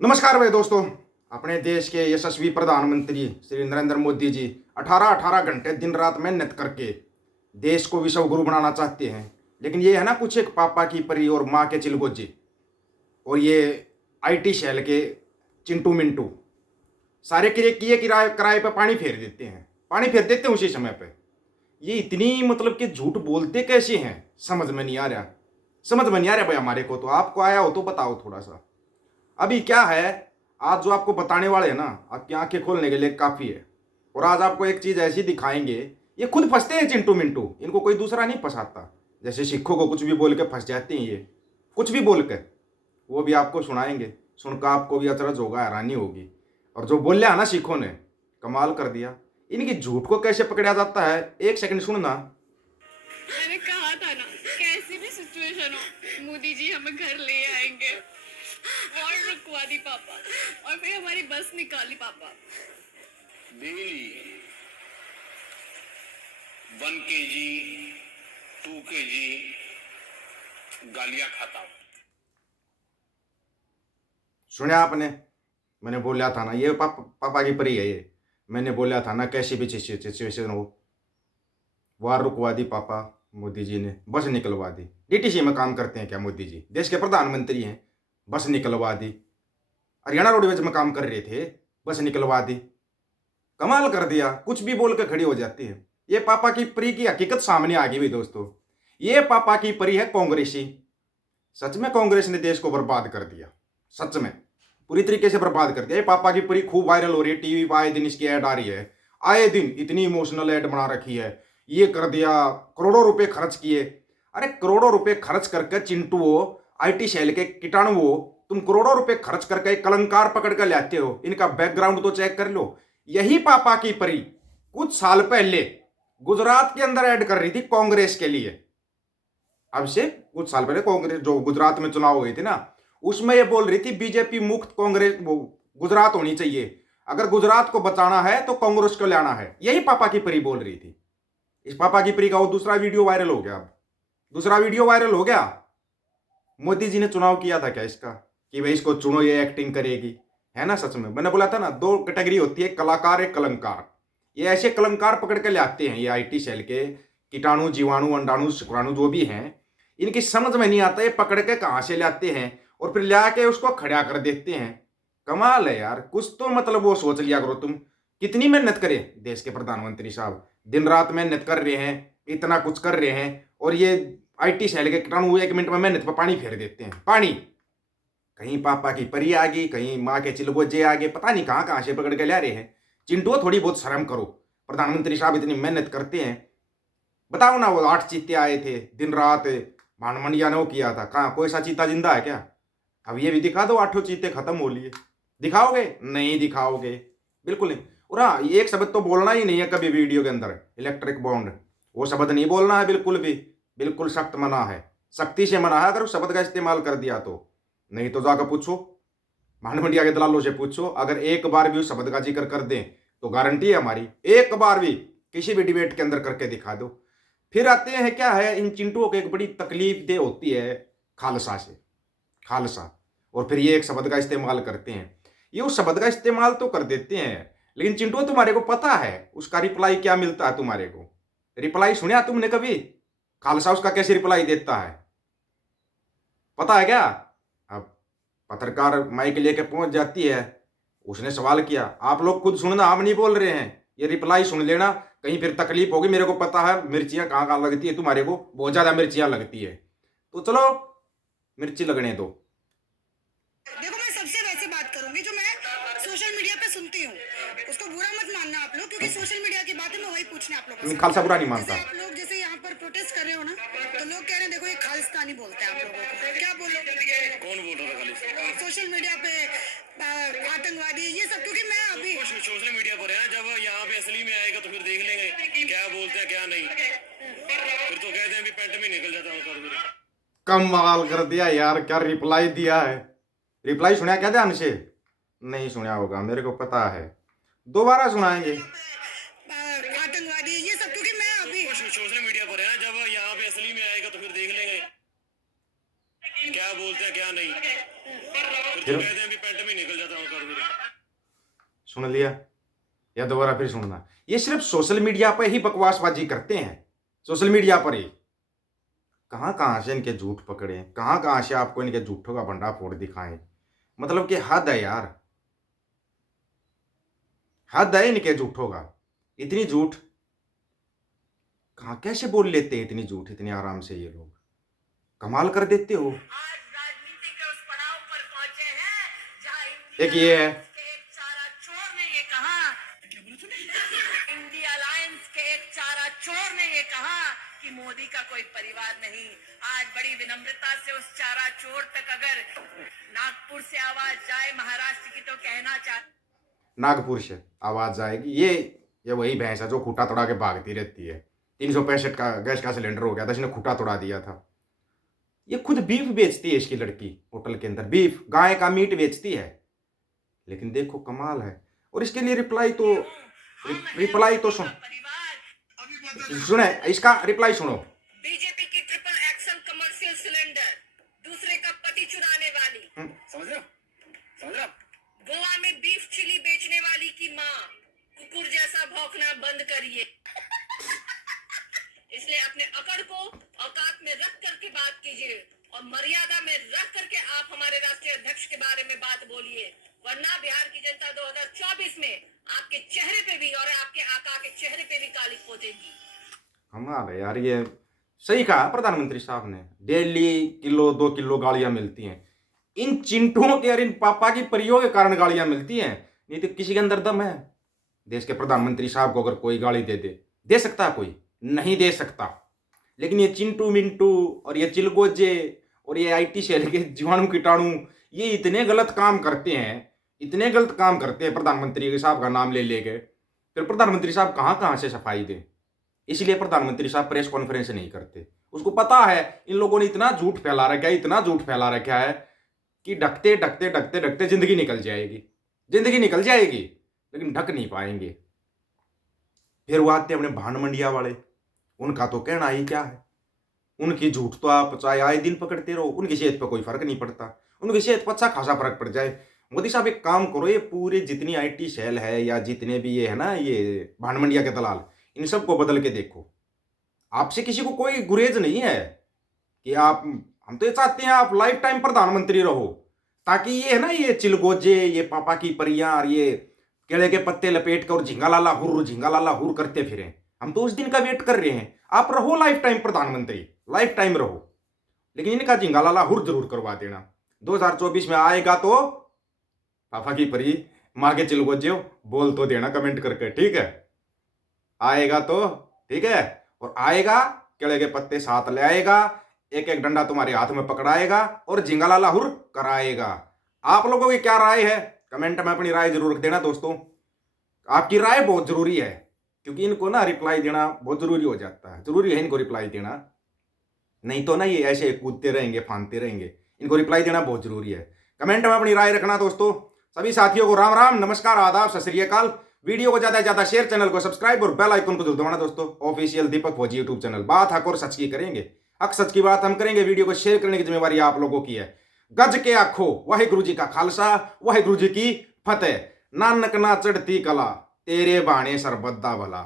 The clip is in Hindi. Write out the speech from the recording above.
नमस्कार भाई दोस्तों। अपने देश के यशस्वी प्रधानमंत्री श्री नरेंद्र मोदी जी 18-18 घंटे दिन रात मेहनत करके देश को विश्व गुरु बनाना चाहते हैं। लेकिन ये है ना, कुछ एक पापा की परी और माँ के चिलगोजे और ये आईटी शैल के चिंटू मिंटू सारे किए किराए किराए पे पानी फेर देते हैं उसी समय पे। ये इतनी मतलब कि झूठ बोलते कैसे हैं, समझ में नहीं आ रहा। भाई हमारे को तो, आपको आया हो तो बताओ थोड़ा सा। अभी क्या है, आज जो आपको बताने वाले हैं ना, आपकी आंखें खोलने के लिए काफ़ी है। और आज आपको एक चीज़ ऐसी दिखाएंगे, ये खुद फंसते हैं चिंटू मिंटू, इनको कोई दूसरा नहीं फंसाता। जैसे सिखों को कुछ भी बोल के फंस जाते हैं, ये कुछ भी बोल कर वो भी आपको सुनाएंगे। सुनकर आपको भी अचरज होगा, हैरानी होगी। और जो बोल लिया ना सिखों ने, कमाल कर दिया। इनकी झूठ को कैसे पकड़ा जाता है, एक सेकंड सुनना। मैंने कहा था ना, कैसी भी सिचुएशन हो मोदी जी हमें घर ले आएंगे। वॉर रुकवा दी पापा और फिर हमारी बस निकाली पापा। डेली 1 kg 2 kg गालियां खाता हूं। सुना आपने, मैंने बोला था ना, ये पापा की परी है ये। मैंने बोला था ना, कैसी भी सिचुएशन हो, वार रुकवा दी पापा मोदी जी ने, बस निकलवा दी। डीटीसी में काम करते हैं क्या मोदी जी? देश के प्रधानमंत्री हैं, बस निकलवा दी। हरियाणा रोडवेज में काम कर रहे थे, बस निकलवा दी। कमाल कर दिया, कुछ भी बोल कर खड़ी हो जाती है। ये पापा की परी की हकीकत सामने आ गई भाई दोस्तों। ये पापा की परी है कांग्रेसी। सच में कांग्रेस ने देश को बर्बाद कर दिया, सच में पूरी तरीके से बर्बाद कर दिया। ये पापा की परी खूब वायरल हो रही है, टीवी पर आए दिन इसकी ऐड आ रही है। आए दिन इतनी इमोशनल ऐड बना रखी है, ये कर दिया, करोड़ों रुपए खर्च किए। अरे करोड़ों रुपए खर्च करके चिंटू हो, आईटी शैल के कीटाणु हो, तुम करोड़ों रुपए खर्च करके कलंकार पकड़ कर लाते हो। इनका बैकग्राउंड तो चेक कर लो। यही पापा की परी कुछ साल पहले गुजरात के अंदर ऐड कर रही थी कांग्रेस के लिए। अब से कुछ साल पहले कांग्रेस जो गुजरात में चुनाव हुए थे ना, उसमें ये बोल रही थी बीजेपी मुक्त कांग्रेस वो गुजरात होनी चाहिए। अगर गुजरात को बचाना है तो कांग्रेस को लाना है, यही पापा की परी बोल रही थी। इस पापा की परी का वो दूसरा वीडियो वायरल हो गया। अब दूसरा वीडियो वायरल हो गया। मोदी जी ने चुनाव किया था क्या इसका, कि भाई इसको चुनो, ये एक्टिंग करेगी, है ना। सच में मैंने बोला था ना, दो कैटेगरी होती है, कलाकार एक कलंकार। ये ऐसे कलंकार पकड़ के ले आते हैं, ये आईटी सेल के कीटाणु जीवाणु अंडाणु शुक्राणु जो भी हैं। इनकी समझ में नहीं आता ये पकड़ के कहाँ से लाते हैं और फिर ला के उसको खड़ा कर देते हैं। कमाल है यार, कुछ तो मतलब वो सोच लिया करो तुम। कितनी मेहनत करें देश के प्रधानमंत्री साहब, दिन रात मेहनत कर रहे हैं, इतना कुछ कर रहे हैं, और ये आईटी शैल के कीटाणु 1 मिनट में मेहनत पर पानी फेर देते हैं। पानी कहीं पापा की परी आ गई, कहीं माँ के चिलगोजे आ गए, पता नहीं कहाँ कहाँ से पकड़ के ला रहे हैं। चिंटू थोड़ी बहुत शर्म करो, प्रधानमंत्री साहब इतनी मेहनत करते हैं। बताओ ना, वो 8 चीते आए थे दिन रात, भानमंडिया ने वो किया था, कहाँ कोई सा चीता जिंदा है क्या? अब ये भी दिखा दो, 8 चीते खत्म हो लिए। दिखाओगे? नहीं दिखाओगे, बिल्कुल नहीं। और हाँ, एक शब्द तो बोलना ही नहीं है कभी वीडियो के अंदर, इलेक्ट्रिक बॉन्ड, वो शब्द नहीं बोलना है बिल्कुल भी। बिल्कुल सख्त मना है, सख्ती से मना है अगर उस शब्द का इस्तेमाल कर दिया तो। नहीं तो जाकर पूछो, भानमंडिया के दलालों से पूछो, अगर एक बार भी उस शब्द का जिक्र कर दें तो गारंटी है हमारी, एक बार भी किसी भी डिबेट के अंदर करके दिखा दो। फिर आते हैं, क्या है, इन चिंटुओं को एक बड़ी तकलीफ दे होती है खालसा से, खालसा। और फिर ये एक शब्द का इस्तेमाल करते हैं। ये उस शब्द का इस्तेमाल तो कर देते हैं, लेकिन चिंटू तुम्हारे को पता है उसका रिप्लाई क्या मिलता है तुम्हारे को? रिप्लाई सुना तुमने कभी? खालसा उसका कैसे रिप्लाई देता है, पता है क्या? अब पत्रकार माइक लेके पहुंच जाती है, उसने सवाल किया, आप लोग खुद सुनना, हम नहीं बोल रहे हैं, ये रिप्लाई सुन लेना, कहीं फिर तकलीफ होगी। मेरे को पता है मिर्चियां कहाँ कहाँ लगती है, तुम्हारे को बहुत ज्यादा मिर्चियां लगती है, तो चलो मिर्ची लगने दो। देखो, मैं सबसे वैसे बात करूंगी जो मैं सोशल मीडिया पे सुनती हूँ। उसको बुरा मत मानना आप लोग, क्योंकि सोशल मीडिया की बात है, मैं वही पूछने आप लोगों से। खालसा बुरा नहीं मानता। जैसे आप लोग जैसे यहाँ पर प्रोटेस्ट कर रहे हो ना, तो लोग कह रहे हैं देखो ये खालिस्तानी बोलते हैं आप लोगों को, क्या बोलोगे? कौन बोल रहा था खालिस्तान? सोशल मीडिया पे आतंकवादी ये सब, क्योंकि मैं अभी सोशल मीडिया पर है, जब यहाँ पे असली में आएगा तो फिर देख लेंगे क्या बोलते हैं क्या नहीं। फिर तो कहते हैं भी पेंट में निकल जाता हूँ। कमाल कर दिया यार, क्या रिप्लाई दिया है। रिप्लाई सुना क्या ध्यान से? नहीं सुना होगा, मेरे को पता है, दोबारा सुनाएंगे। आतंकवादी ये सब, क्योंकि मैं अभी सोशल मीडिया पर है, जब यहाँ पे असली में आएगा तो फिर देख लेंगे क्या बोलते हैं क्या नहीं। फिर तो कहते हैं भी पेंट में निकल सुन लिया या दोबारा फिर सुनना? ये सिर्फ सोशल मीडिया पर ही बकवासबाजी करते हैं, सोशल मीडिया पर ही। कहाँ कहाँ से इनके झूठ पकड़े, कहाँ कहाँ से आपको इनके झूठों का भंडाफोड़ दिखाएं। मतलब कि हद है यार, हद है इनके झूठों का। इतनी झूठ कहाँ कैसे बोल लेते हैं, इतनी झूठ इतनी आराम से ये लोग, कमाल कर देते हो। आज राजनीति के उस पड़ाव पर पहुंचे हैं जहां एक ये है, एक चारा चोर ने ये कहा, इंडिया अलायंस के एक चारा चोर ने ये कहा कि मोदी का कोई परिवार नहीं। आज बड़ी विनम्रता से उस चारा चोर तक अगर नागपुर से आवाज जाए महाराष्ट्र की तो कहना चाहते, नागपुर से आवाज आएगी। ये वही भैंस है जो खूटा तोड़ा के भागती रहती है। 365 का गैस का सिलेंडर हो गया था, इसने खूटा तोड़ा दिया था। ये खुद बीफ बेचती है, इसकी लड़की होटल के अंदर बीफ गाय का मीट बेचती है। लेकिन देखो कमाल है। और इसके लिए रिप्लाई तो सुन, सुने इसका रिप्लाई सुनो। बीजेपी की ट्रिपल एक्सल कमर्शियल सिलेंडर, दूसरे का पति चुराने वाली, समझ रहे हो? गोवा में बीफ चिली बेचने वाली की माँ, कुकुर जैसा भौंकना बंद करिए। इसलिए अपने अकड़ को औकात में रख करके बात कीजिए और मर्यादा में रख करके आप हमारे राष्ट्रीय अध्यक्ष के बारे में बात बोलिए, वरना बिहार की जनता 2024 में आपके चेहरे पे भी और आपके आका के चेहरे पे भी काली पोतेगी। कमाल है यार। ये सही कहा प्रधानमंत्री साहब ने, डेली किलो 2 किलो गालियां मिलती हैं इन चिंटुओं के और इन पापा की परियों के कारण गालियां मिलती हैं। नहीं तो किसी के अंदर दम है। देश के प्रधानमंत्री साहब को अगर कोई गाली दे सकता है कोई? नहीं दे सकता। लेकिन ये चिंटू मिंटू और ये चिलगोजे और ये IT सेल के जीवाणु कीटाणु ये इतने गलत काम करते हैं प्रधानमंत्री साहब का नाम ले लेके। फिर प्रधानमंत्री साहब कहाँ कहाँ से सफाई दें। इसलिए प्रधानमंत्री साहब प्रेस कॉन्फ्रेंस नहीं करते। उसको पता है इन लोगों ने इतना झूठ फैला रखा है कि ढकते जिंदगी निकल जाएगी, लेकिन ढक नहीं पाएंगे। फिर वो आते अपने भान मंडिया वाले, उनका तो कहना ही क्या है। उनकी झूठ तो आप चाहे आए दिन पकड़ते रहो, उनकी सेहत पर कोई फर्क नहीं पड़ता। उनकी सेहत पर अच्छा खासा फर्क पड़ जाए। मोदी साहब एक काम करो, ये पूरे जितनी IT सेल है या जितने भी ये है ना, ये भान मंडिया के दलाल, इन सबको बदल के देखो। आपसे किसी को कोई गुरेज नहीं है कि हम तो ये चाहते हैं आप लाइफ टाइम प्रधानमंत्री रहो, ताकि ये है ना, ये चिलगोजे, ये पापा की परियां और ये केले के पत्ते लपेट कर झिंगा लाला हुर करते फिरें। हम तो उस दिन का वेट कर रहे हैं। आप रहो लाइफ टाइम प्रधानमंत्री, लाइफ टाइम रहो, लेकिन इनका झिंगा लाला हुर जरूर करवा देना। 2024 में आएगा तो पापा की परी माँ के चिलगोजे बोल तो देना कमेंट करके, ठीक है? आएगा तो ठीक है। और आएगा केले के पत्ते साथ ले आएगा, एक एक डंडा तुम्हारे हाथ में पकड़ाएगा और झिंगा लाला हुर कराएगा। आप लोगों की क्या राय है? कमेंट में अपनी राय जरूर देना दोस्तों। आपकी राय बहुत जरूरी है, क्योंकि इनको ना रिप्लाई देना बहुत जरूरी हो जाता है। जरूरी है इनको रिप्लाई देना, नहीं तो ना ये ऐसे कूदते रहेंगे, फांदते रहेंगे। इनको रिप्लाई देना बहुत जरूरी है। कमेंट में अपनी राय रखना दोस्तों। सभी साथियों को राम राम, नमस्कार, आदाब, सत श्री अकाल। वीडियो को ज्यादा से ज्यादा शेयर, चैनल को सब्सक्राइब और बेल आइकन को जरूर दबाना दोस्तों। ऑफिशियल दीपक फौजी यूट्यूब चैनल। बात हक और सच की करेंगे, हक सच की बात हम करेंगे। वीडियो को शेयर करने की जिम्मेवारी आप लोगों की है। गज के आखो वाहिगुरु जी का खालसा, वाहिगुरु जी की फतेह। नानक ना चढ़ती कला, तेरे बाणे सरबद्दा भला।